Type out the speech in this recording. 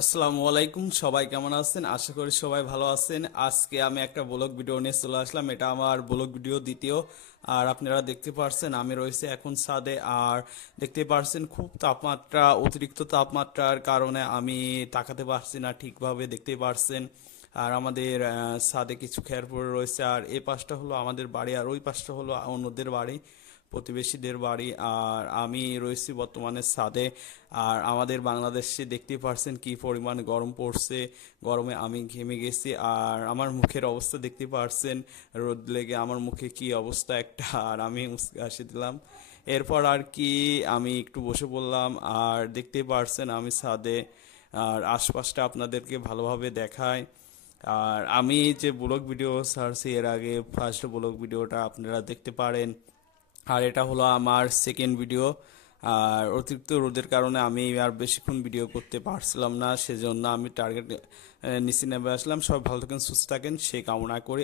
আসসালামু আলাইকুম, সবাই কেমন আছেন? আশা করি সবাই ভালো আছেন। আজকে আমি একটা ব্লগ ভিডিও নিয়ে চলে আসলাম। এটা আমার ব্লগ ভিডিও দ্বিতীয়। আর আপনারা দেখতে পারছেন আমি রয়েছে এখন ছাদে। আর দেখতে পারছেন খুব তাপমাত্রা, অতিরিক্ত তাপমাত্রার কারণে আমি তাকাতে পারছি না ঠিকভাবে, দেখতে পারছেন। আর আমাদের ছাদে কিছু খের পড়ে রয়েছে। আর এই পাশটা হলো আমাদের বাড়ি, আর ওই পাশটা হলো অন্যদের বাড়ি, প্রতিবেশীদের বাড়ি। আর আমি রয়েছি বর্তমানে ছাদে। আর আমাদের বাংলাদেশে দেখতেই পারছেন কি পরিমাণ গরম পড়ছে। গরমে আমি ঘেমে গেছি। আর আমার মুখের অবস্থা দেখতে পারছেন, রোদ লেগে আমার মুখে কি অবস্থা একটা। আর আমি মুচকি হাসি দিলাম। এরপর আর কি আমি একটু বসে পড়লাম। আর দেখতেই পারছেন আমি ছাদে। আর আশপাশটা আপনাদেরকে ভালোভাবে দেখায়। আর আমি যে ব্লগ ভিডিও ছাড়ছি এর আগে, ফার্স্ট ব্লগ ভিডিওটা আপনারা দেখতে পারেন। আর এটা হলো আমার সেকেন্ড ভিডিও। আর অতিরিক্ত রোদের কারণে আমি আর বেশিক্ষণ ভিডিও করতে পারছিলাম না, সেজন্য আমি টার্গেট নিচে নেমে আসলাম। সব ভালো থাকেন, সুস্থ থাকেন সেই কামনা করি।